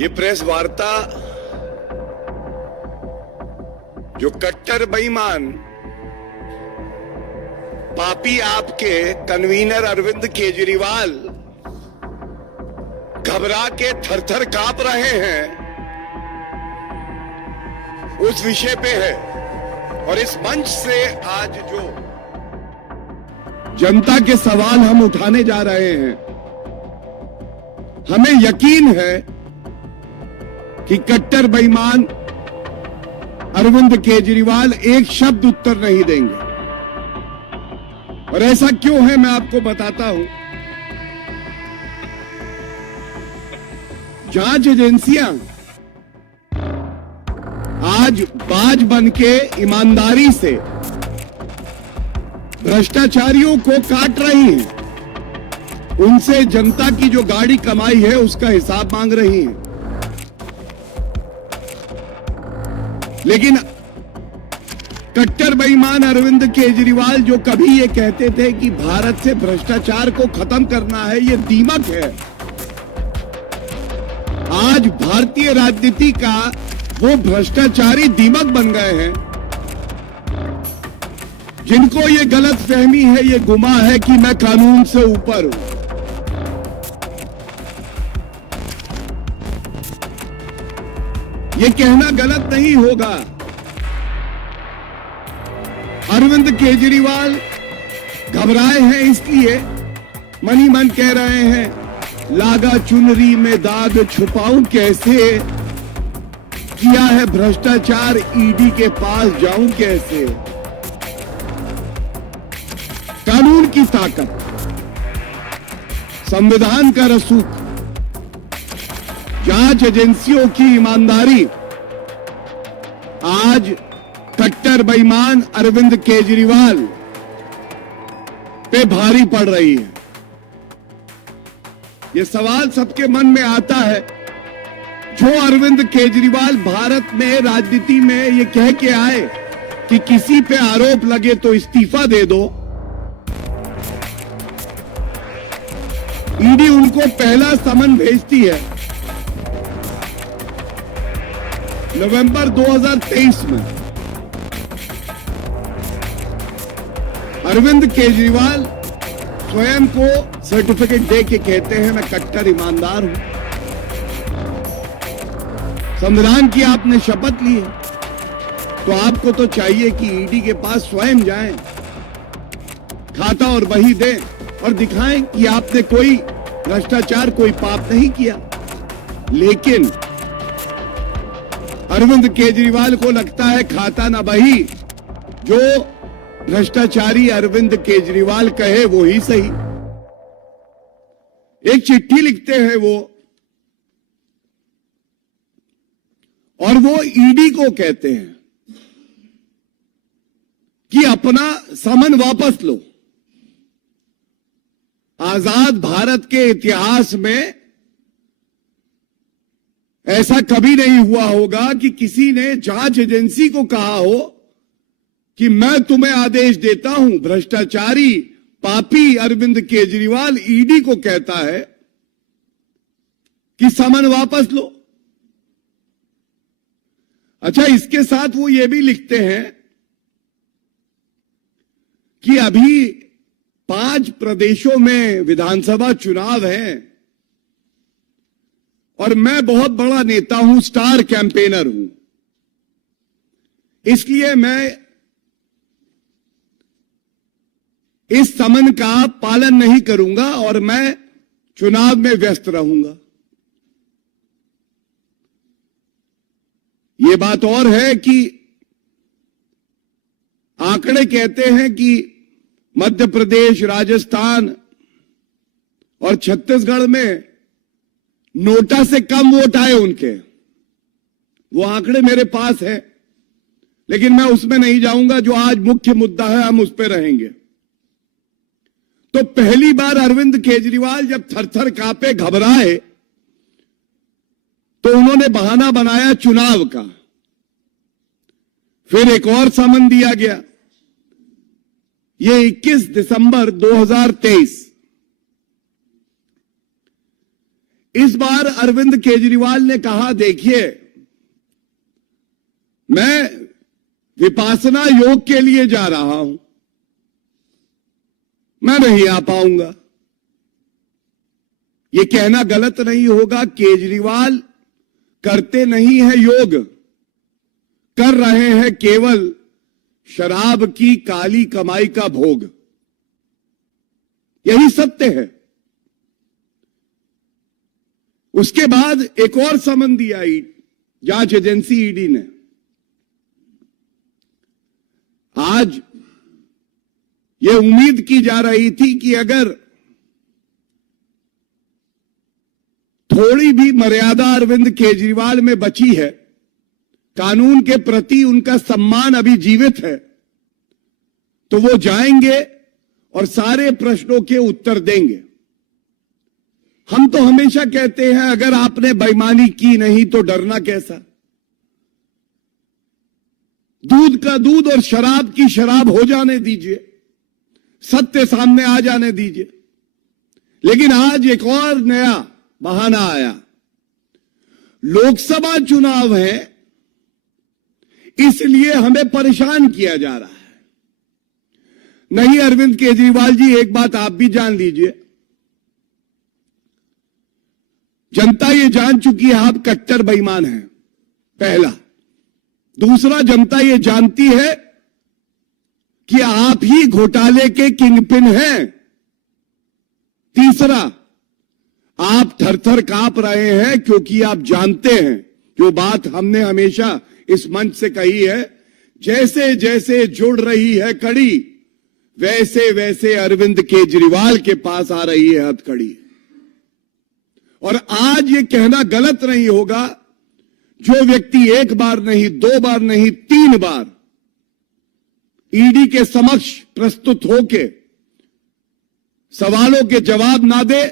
ये प्रेस वार्ता जो कट्टर बेईमान पापी आपके कन्वीनर अरविंद केजरीवाल घबरा के थरथर कांप रहे हैं, उस विषय पे है। और इस मंच से आज जो जनता के सवाल हम उठाने जा रहे हैं, हमें यकीन है कि कट्टर बेईमान अरविंद केजरीवाल एक शब्द उत्तर नहीं देंगे। और ऐसा क्यों है मैं आपको बताता हूं। जांच एजेंसियां आज बाज बनके ईमानदारी से भ्रष्टाचारियों को काट रही हैं, उनसे जनता की जो गाड़ी कमाई है उसका हिसाब मांग रही हैं। लेकिन कट्टर बेईमान अरविंद केजरीवाल जो कभी ये कहते थे कि भारत से भ्रष्टाचार को खत्म करना है, ये दीमक है। आज भारतीय राजनीति का वो भ्रष्टाचारी दीमक बन गए हैं, जिनको ये गलत फहमी है, ये गुमा है कि मैं कानून से ऊपर हूं। ये कहना गलत नहीं होगा। अरविंद केजरीवाल घबराए हैं, इसलिए मन ही मन कह रहे हैं, लागा चुनरी में दाग छुपाऊं कैसे, किया है भ्रष्टाचार ईडी के पास जाऊं कैसे। कानून की ताकत, संविधान का रसूख, जांच एजेंसियों की ईमानदारी आज कट्टर बेईमान अरविंद केजरीवाल पे भारी पड़ रही है। ये सवाल सबके मन में आता है, जो अरविंद केजरीवाल भारत में राजनीति में ये कह के आए कि किसी पे आरोप लगे तो इस्तीफा दे दो, ईडी उनको पहला समन भेजती है नवंबर 2023 में। अरविंद केजरीवाल स्वयं को सर्टिफिकेट दे के कहते हैं, मैं कट्टर ईमानदार हूं। संविधान की आपने शपथ ली है, तो आपको तो चाहिए कि ईडी के पास स्वयं जाएं, खाता और बही दें और दिखाएं कि आपने कोई भ्रष्टाचार, कोई पाप नहीं किया। लेकिन अरविंद केजरीवाल को लगता है खाता ना बही, जो भ्रष्टाचारी अरविंद केजरीवाल कहे वो ही सही। एक चिट्ठी लिखते हैं वो, और वो ईडी को कहते हैं कि अपना समन वापस लो। आजाद भारत के इतिहास में ऐसा कभी नहीं हुआ होगा कि किसी ने जांच एजेंसी को कहा हो कि मैं तुम्हें आदेश देता हूं। भ्रष्टाचारी पापी अरविंद केजरीवाल ईडी को कहता है कि समन वापस लो। अच्छा, इसके साथ वो ये भी लिखते हैं कि अभी 5 प्रदेशों में विधानसभा चुनाव है और मैं बहुत बड़ा नेता हूं, स्टार कैंपेनर हूं, इसलिए मैं इस समन का पालन नहीं करूंगा और मैं चुनाव में व्यस्त रहूंगा। ये बात और है कि आंकड़े कहते हैं कि मध्य प्रदेश, राजस्थान और छत्तीसगढ़ में नोटा से कम वोट आए उनके। वो आंकड़े मेरे पास है, लेकिन मैं उसमें नहीं जाऊंगा। जो आज मुख्य मुद्दा है, हम उस पर रहेंगे। तो पहली बार अरविंद केजरीवाल जब थरथर कांपे, घबराए, तो उन्होंने बहाना बनाया चुनाव का। फिर एक और समन दिया गया, ये 21 दिसंबर 2023। इस बार अरविंद केजरीवाल ने कहा, देखिए मैं विपासना योग के लिए जा रहा हूं, मैं नहीं आ पाऊंगा। यह कहना गलत नहीं होगा। केजरीवाल करते नहीं है योग, कर रहे हैं केवल शराब की काली कमाई का भोग। यही सत्य है। उसके बाद एक और समन दिया जांच एजेंसी ईडी ने। आज यह उम्मीद की जा रही थी कि अगर थोड़ी भी मर्यादा अरविंद केजरीवाल में बची है, कानून के प्रति उनका सम्मान अभी जीवित है, तो वो जाएंगे और सारे प्रश्नों के उत्तर देंगे। हम तो हमेशा कहते हैं, अगर आपने बेईमानी की नहीं तो डरना कैसा। दूध का दूध और शराब की शराब हो जाने दीजिए, सत्य सामने आ जाने दीजिए। लेकिन आज एक और नया बहाना आया। लोकसभा चुनाव है, इसलिए हमें परेशान किया जा रहा है। नहीं अरविंद केजरीवाल जी, एक बात आप भी जान लीजिए, जनता ये जान चुकी है आप कट्टर बेईमान हैं, पहला। दूसरा, जनता ये जानती है कि आप ही घोटाले के किंगपिन हैं। तीसरा, आप थर-थर कांप रहे हैं क्योंकि आप जानते हैं, जो बात हमने हमेशा इस मंच से कही है, जैसे जैसे जुड़ रही है कड़ी, वैसे वैसे अरविंद केजरीवाल के पास आ रही है हथकड़ी। और आज ये कहना गलत नहीं होगा, जो व्यक्ति एक बार नहीं, दो बार नहीं, 3 बार ईडी के समक्ष प्रस्तुत होके सवालों के जवाब ना दे,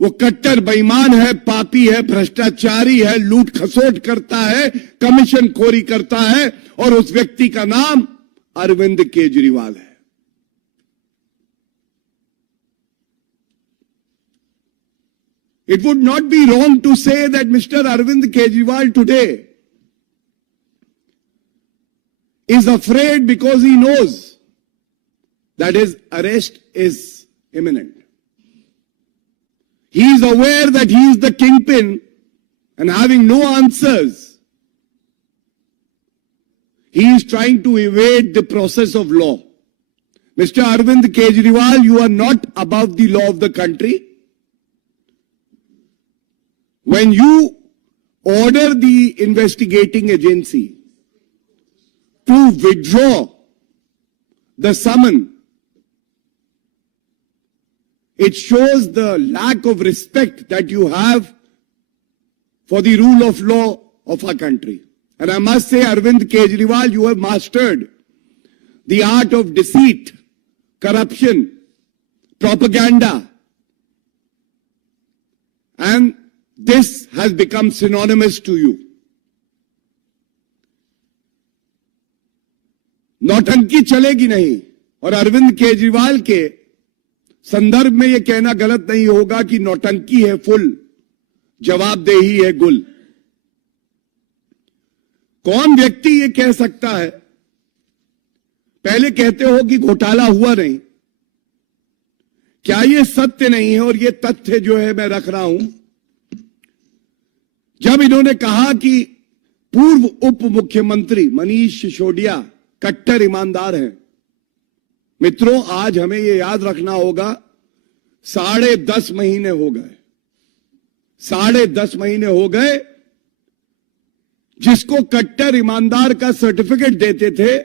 वो कट्टर बेईमान है, पापी है, भ्रष्टाचारी है, लूट खसोट करता है, कमीशन खोरी करता है, और उस व्यक्ति का नाम अरविंद केजरीवाल है। It would not be wrong to say that Mr. Arvind Kejriwal today is afraid because he knows that his arrest is imminent. He is aware that he is the kingpin, and having no answers, he is trying to evade the process of law. Mr. Arvind Kejriwal, you are not above the law of the country. When you order the investigating agency to withdraw the summon, it shows the lack of respect that you have for the rule of law of our country. And I must say, Arvind Kejriwal, you have mastered the art of deceit, corruption, propaganda, and this has become synonymous to you. नौटंकी चलेगी नहीं। और अरविंद केजरीवाल के संदर्भ में यह कहना गलत नहीं होगा कि नौटंकी है फुल, जवाबदेही है गुल। कौन व्यक्ति ये कह सकता है? पहले कहते हो कि घोटाला हुआ नहीं, क्या यह सत्य नहीं है? और यह तथ्य जो है मैं रख रहा हूं। जब इन्होंने कहा कि पूर्व उप मुख्यमंत्री मनीष सिसोदिया कट्टर ईमानदार हैं, मित्रों आज हमें यह याद रखना होगा, 10.5 महीने हो गए, 10.5 महीने हो गए जिसको कट्टर ईमानदार का सर्टिफिकेट देते थे,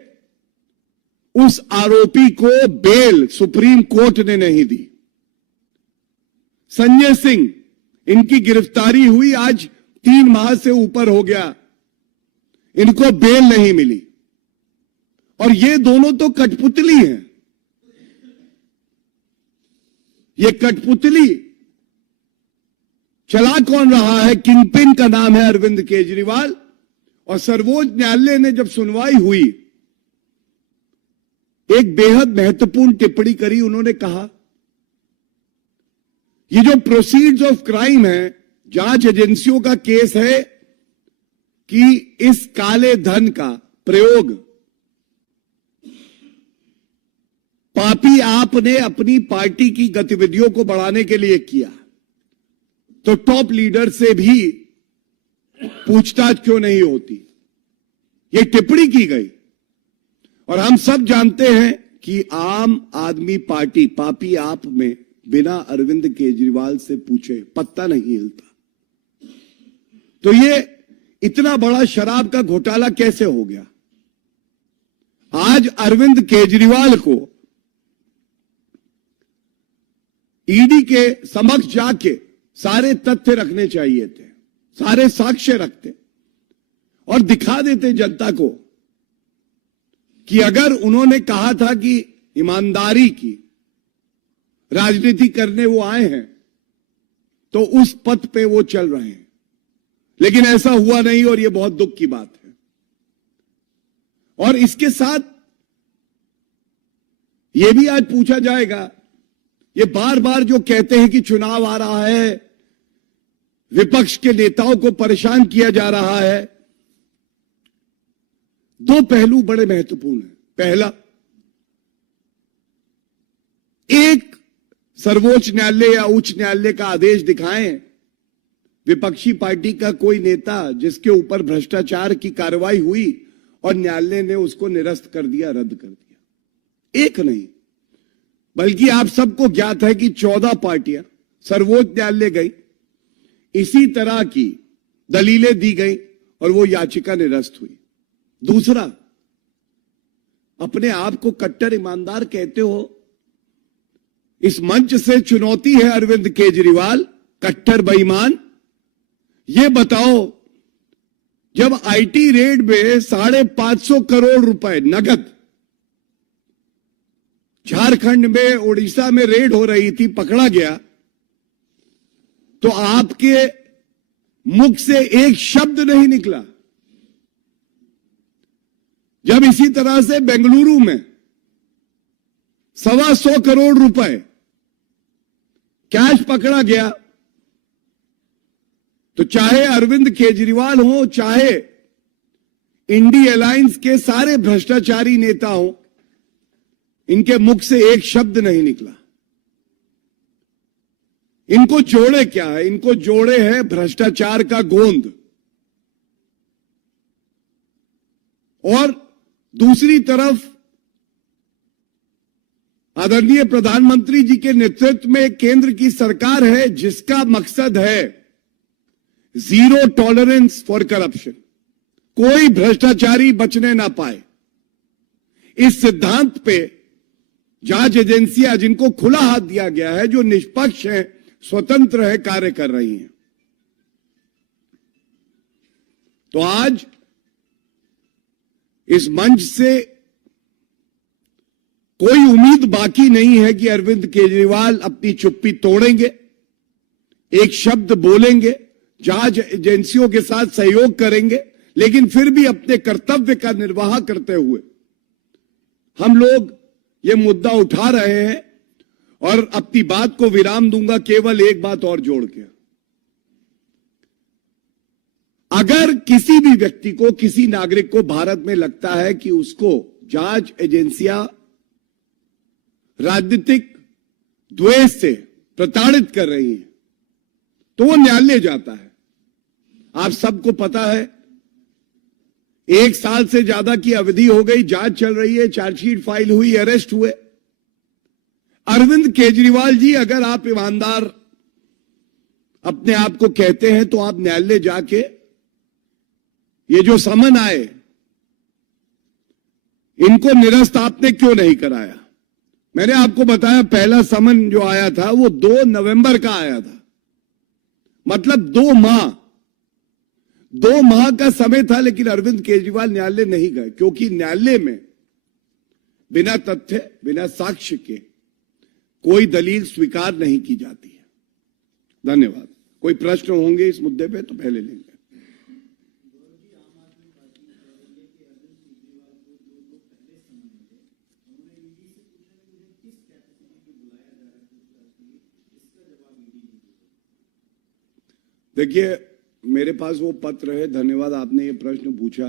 उस आरोपी को बेल सुप्रीम कोर्ट ने नहीं दी। संजय सिंह, इनकी गिरफ्तारी हुई, आज 3 माह से ऊपर हो गया, इनको बेल नहीं मिली। और ये दोनों तो कठपुतली हैं। ये कठपुतली चला कौन रहा है? किंगपिन का नाम है अरविंद केजरीवाल। और सर्वोच्च न्यायालय ने जब सुनवाई हुई, एक बेहद महत्वपूर्ण टिप्पणी करी। उन्होंने कहा ये जो प्रोसीड्स ऑफ क्राइम है, जांच एजेंसियों का केस है कि इस काले धन का प्रयोग पापी आपने अपनी पार्टी की गतिविधियों को बढ़ाने के लिए किया, तो टॉप लीडर से भी पूछताछ क्यों नहीं होती? ये टिप्पणी की गई। और हम सब जानते हैं कि आम आदमी पार्टी पापी आप में बिना अरविंद केजरीवाल से पूछे पत्ता नहीं हिलता। तो ये इतना बड़ा शराब का घोटाला कैसे हो गया? आज अरविंद केजरीवाल को ईडी के समक्ष जाके सारे तथ्य रखने चाहिए थे, सारे साक्ष्य रखते और दिखा देते जनता को कि अगर उन्होंने कहा था कि ईमानदारी की राजनीति करने वो आए हैं तो उस पथ पे वो चल रहे हैं, लेकिन ऐसा हुआ नहीं और ये बहुत दुख की बात है। और इसके साथ ये भी आज पूछा जाएगा, ये बार बार जो कहते हैं कि चुनाव आ रहा है, विपक्ष के नेताओं को परेशान किया जा रहा है। दो पहलू बड़े महत्वपूर्ण हैं। पहला, एक सर्वोच्च न्यायालय या उच्च न्यायालय का आदेश दिखाएं, विपक्षी पार्टी का कोई नेता जिसके ऊपर भ्रष्टाचार की कार्रवाई हुई और न्यायालय ने उसको निरस्त कर दिया, रद्द कर दिया। एक नहीं, बल्कि आप सबको ज्ञात है कि 14 पार्टियां सर्वोच्च न्यायालय गई, इसी तरह की दलीलें दी गई और वो याचिका निरस्त हुई। दूसरा, अपने आप को कट्टर ईमानदार कहते हो, इस मंच से चुनौती है अरविंद केजरीवाल, कट्टर बेईमान। ये बताओ, जब आईटी रेड में 550 करोड़ रुपए नगद झारखंड में, उड़ीसा में रेड हो रही थी, पकड़ा गया, तो आपके मुख से एक शब्द नहीं निकला। जब इसी तरह से बेंगलुरु में 125 करोड़ रुपए कैश पकड़ा गया, तो चाहे अरविंद केजरीवाल हो, चाहे इंडी अलायंस के सारे भ्रष्टाचारी नेता हो, इनके मुख से एक शब्द नहीं निकला। इनको जोड़े क्या है? इनको जोड़े है भ्रष्टाचार का गोंद। और दूसरी तरफ आदरणीय प्रधानमंत्री जी के नेतृत्व में केंद्र की सरकार है जिसका मकसद है जीरो टॉलरेंस फॉर करप्शन, कोई भ्रष्टाचारी बचने ना पाए। इस सिद्धांत पे जांच एजेंसियां, जिनको खुला हाथ दिया गया है, जो निष्पक्ष है, स्वतंत्र है, कार्य कर रही हैं। तो आज इस मंच से कोई उम्मीद बाकी नहीं है कि अरविंद केजरीवाल अपनी चुप्पी तोड़ेंगे, एक शब्द बोलेंगे, जांच एजेंसियों के साथ सहयोग करेंगे, लेकिन फिर भी अपने कर्तव्य का निर्वाह करते हुए हम लोग ये मुद्दा उठा रहे हैं। और अपनी बात को विराम दूंगा केवल एक बात और जोड़ के, अगर किसी भी व्यक्ति को, किसी नागरिक को भारत में लगता है कि उसको जांच एजेंसियां राजनीतिक द्वेष से प्रताड़ित कर रही हैं, तो वो न्यायालय जाता है। आप सबको पता है, 1 साल से ज्यादा की अवधि हो गई, जांच चल रही है, चार्जशीट फाइल हुई, अरेस्ट हुए। अरविंद केजरीवाल जी, अगर आप ईमानदार अपने आप को कहते हैं तो आप न्यायालय जाके ये जो समन आए, इनको निरस्त आपने क्यों नहीं कराया? मैंने आपको बताया, पहला समन जो आया था वो 2 नवंबर का आया था, मतलब 2 माह का समय था। लेकिन अरविंद केजरीवाल न्यायालय नहीं गए, क्योंकि न्यायालय में बिना तथ्य, बिना साक्ष्य के कोई दलील स्वीकार नहीं की जाती है। धन्यवाद। कोई प्रश्न होंगे इस मुद्दे पे तो पहले लेंगे। देखिए, मेरे पास वो पत्र है, धन्यवाद आपने ये प्रश्न पूछा।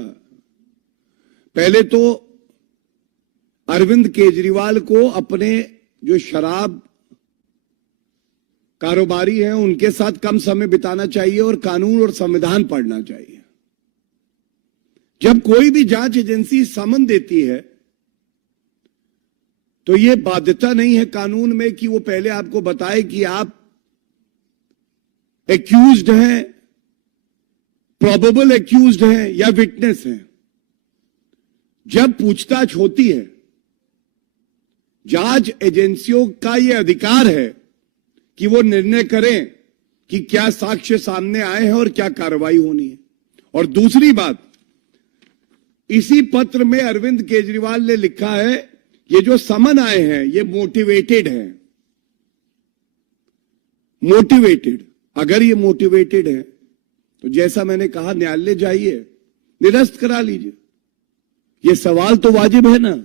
पहले तो अरविंद केजरीवाल को अपने जो शराब कारोबारी हैं उनके साथ कम समय बिताना चाहिए और कानून और संविधान पढ़ना चाहिए। जब कोई भी जांच एजेंसी समन देती है तो यह बाध्यता नहीं है कानून में कि वो पहले आपको बताए कि आप एक्यूज्ड हैं, प्रोबेबल एक्यूज्ड हैं या विटनेस हैं। जब पूछताछ होती है, जांच एजेंसियों का यह अधिकार है कि वो निर्णय करें कि क्या साक्ष्य सामने आए हैं और क्या कार्रवाई होनी है। और दूसरी बात, इसी पत्र में अरविंद केजरीवाल ने लिखा है ये जो समन आए हैं ये मोटिवेटेड हैं। मोटिवेटेड, अगर ये मोटिवेटेड है तो जैसा मैंने कहा न्यायालय जाइए, निरस्त करा लीजिए। ये सवाल तो वाजिब है ना,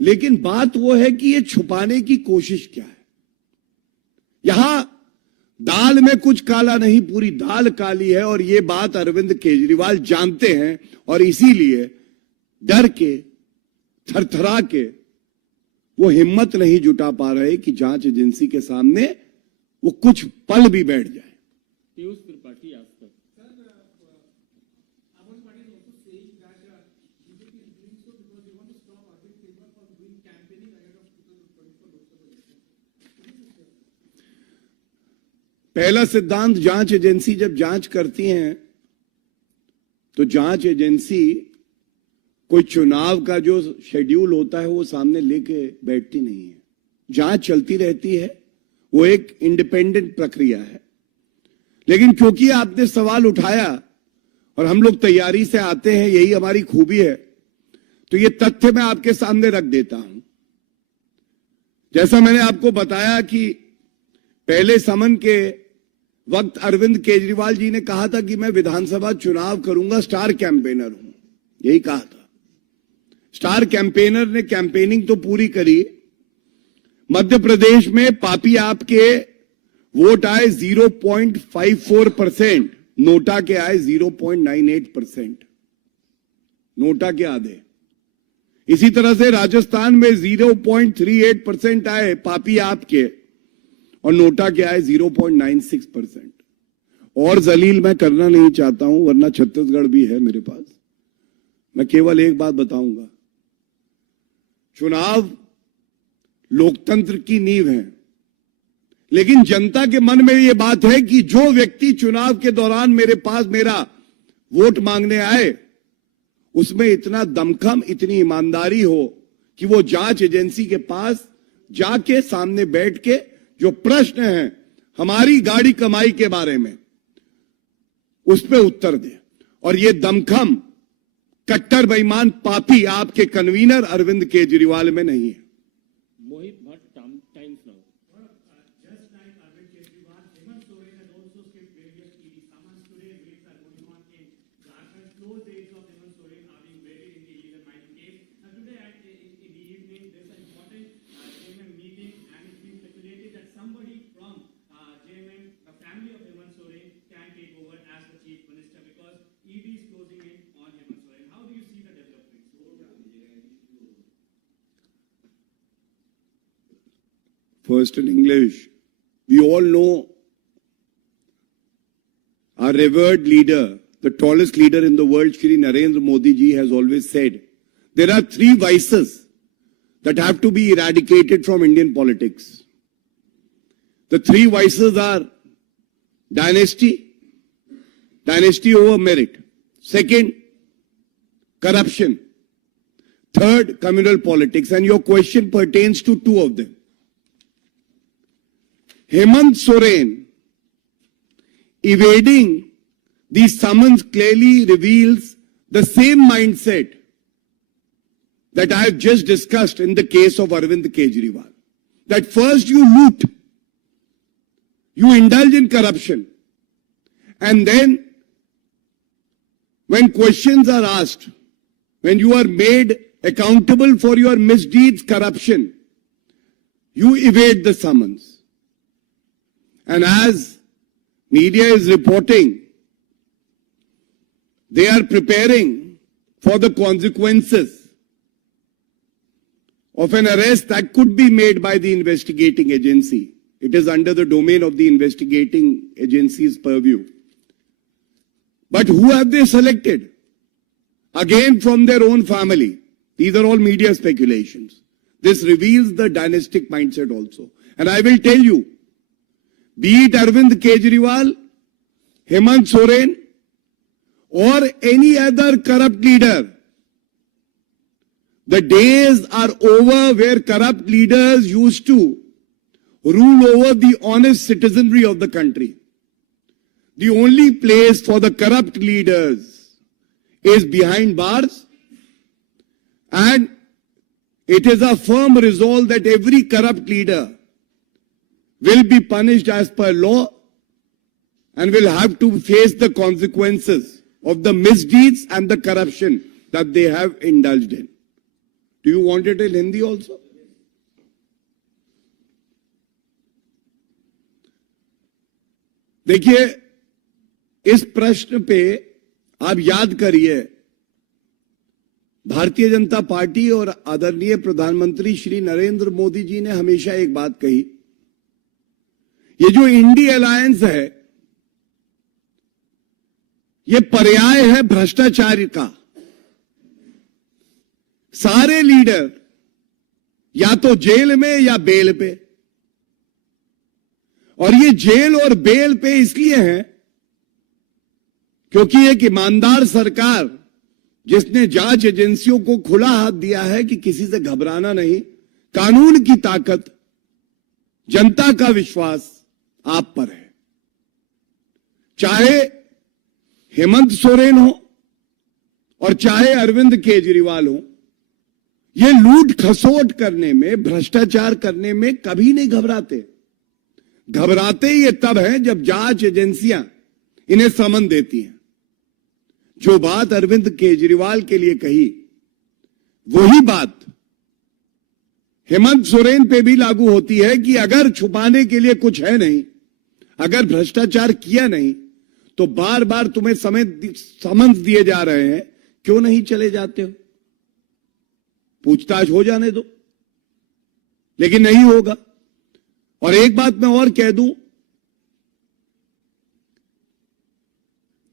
लेकिन बात वो है कि ये छुपाने की कोशिश क्या है। यहां दाल में कुछ काला नहीं, पूरी दाल काली है और ये बात अरविंद केजरीवाल जानते हैं और इसीलिए डर के, थरथरा के वो हिम्मत नहीं जुटा पा रहे कि जांच एजेंसी के सामने वो कुछ पल भी बैठ जाए। पीयूष त्रिपाठी आज तक पहला सिद्धांत, जांच एजेंसी जब जांच करती हैं तो जांच एजेंसी कोई चुनाव का जो शेड्यूल होता है वो सामने लेके बैठती नहीं है। जांच चलती रहती है, वो एक इंडिपेंडेंट प्रक्रिया है। लेकिन क्योंकि आपने सवाल उठाया और हम लोग तैयारी से आते हैं, यही हमारी खूबी है, तो ये तथ्य मैं आपके सामने रख देता हूं। जैसा मैंने आपको बताया कि पहले समन के वक्त अरविंद केजरीवाल जी ने कहा था कि मैं विधानसभा चुनाव करूंगा, स्टार कैंपेनर हूं, यही कहा था। स्टार कैंपेनर ने कैंपेनिंग तो पूरी करी। मध्य प्रदेश में पापी आपके वोट आए 0.54%, नोटा के आए 0.98%, नोटा के आधे। इसी तरह से राजस्थान में 0.38% आए पापी आपके और नोटा के आए 0.96%। और जलील मैं करना नहीं चाहता हूं वरना छत्तीसगढ़ भी है मेरे पास। मैं केवल एक बात बताऊंगा, चुनाव लोकतंत्र की नींव है, लेकिन जनता के मन में यह बात है कि जो व्यक्ति चुनाव के दौरान मेरे पास मेरा वोट मांगने आए उसमें इतना दमखम, इतनी ईमानदारी हो कि वो जांच एजेंसी के पास जाके सामने बैठ के जो प्रश्न है हमारी गाड़ी कमाई के बारे में उस पर उत्तर दे। और ये दमखम कट्टर बेईमान पापी आपके कन्वीनर अरविंद केजरीवाल में नहीं है। Mohit Bhatt, Times Now. First in English, we all know our revered leader, the tallest leader in the world, Shri Narendra Modi ji has always said, there are three vices that have to be eradicated from Indian politics. The three vices are dynasty over merit. Second, corruption. Third, communal politics. And your question pertains to two of them. Hemant Soren evading these summons clearly reveals the same mindset that I have just discussed in the case of Arvind Kejriwal. That first you loot, you indulge in corruption, and then when questions are asked, when you are made accountable for your misdeeds, corruption, you evade the summons. And as media is reporting they are preparing for the consequences of an arrest that could be made by the investigating agency. It is under the domain of the investigating agency's purview. But who have they selected? Again, from their own family. These are all media speculations. This reveals the dynastic mindset also. And I will tell you, be it Arvind Kejriwal, Hemant Soren, or any other corrupt leader, the days are over where corrupt leaders used to rule over the honest citizenry of the country. The only place for the corrupt leaders is behind bars, and it is a firm resolve that every corrupt leader will be punished as per law and will have to face the consequences of the misdeeds and the corruption that they have indulged in. Do you want it in Hindi also? देखिए, इस प्रश्न पे आप याद करिए, Bharatiya Janata party और आदरणीय प्रधानमंत्री श्री नरेंद्र मोदी जी ने हमेशा एक बात कही, ये जो इंडी अलायंस है, ये पर्याय है भ्रष्टाचार का। सारे लीडर या तो जेल में या बेल पे, और ये जेल और बेल पे इसलिए है क्योंकि एक ईमानदार सरकार जिसने जांच एजेंसियों को खुला हाथ दिया है कि किसी से घबराना नहीं, कानून की ताकत, जनता का विश्वास आप पर है। चाहे हेमंत सोरेन हो और चाहे अरविंद केजरीवाल हो, ये लूट खसोट करने में, भ्रष्टाचार करने में कभी नहीं घबराते। घबराते ये तब हैं जब जांच एजेंसियां इन्हें समन देती हैं। जो बात अरविंद केजरीवाल के लिए कही, वही बात हेमंत सोरेन पे भी लागू होती है कि अगर छुपाने के लिए कुछ है नहीं, अगर भ्रष्टाचार किया नहीं, तो बार बार तुम्हें समन्स दिए जा रहे हैं, क्यों नहीं चले जाते हो? पूछताछ हो जाने दो। लेकिन नहीं होगा। और एक बात मैं और कह दूं,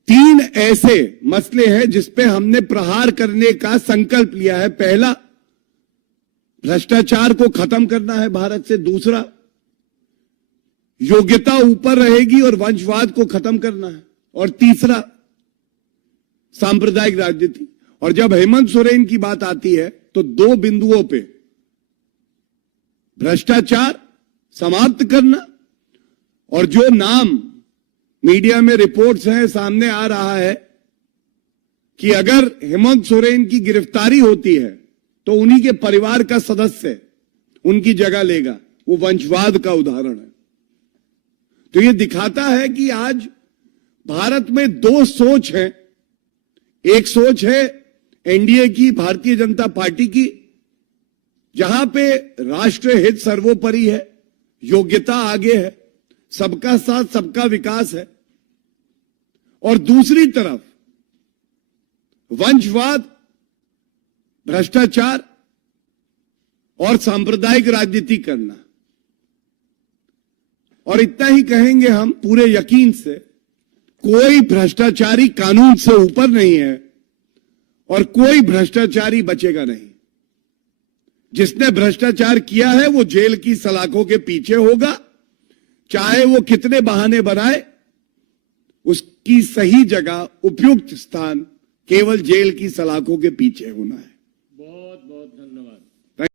3 ऐसे मसले हैं जिस पे हमने प्रहार करने का संकल्प लिया है। पहला, भ्रष्टाचार को खत्म करना है भारत से। दूसरा, योग्यता ऊपर रहेगी और वंशवाद को खत्म करना है। और तीसरा, सांप्रदायिक राजनीति। और जब हेमंत सोरेन की बात आती है तो 2 बिंदुओं पे, भ्रष्टाचार समाप्त करना, और जो नाम मीडिया में रिपोर्ट्स हैं, सामने आ रहा है कि अगर हेमंत सोरेन की गिरफ्तारी होती है तो उन्हीं के परिवार का सदस्य उनकी जगह लेगा, वो वंशवाद का उदाहरण है। तो ये दिखाता है कि आज भारत में 2 सोच है। एक सोच है एनडीए की, भारतीय जनता पार्टी की, जहां पे राष्ट्र हित सर्वोपरि है, योग्यता आगे है, सबका साथ सबका विकास है। और दूसरी तरफ वंशवाद, भ्रष्टाचार और सांप्रदायिक राजनीति करना। और इतना ही कहेंगे हम पूरे यकीन से, कोई भ्रष्टाचारी कानून से ऊपर नहीं है और कोई भ्रष्टाचारी बचेगा नहीं। जिसने भ्रष्टाचार किया है वो जेल की सलाखों के पीछे होगा, चाहे वो कितने बहाने बनाए, उसकी सही जगह, उपयुक्त स्थान केवल जेल की सलाखों के पीछे होना है।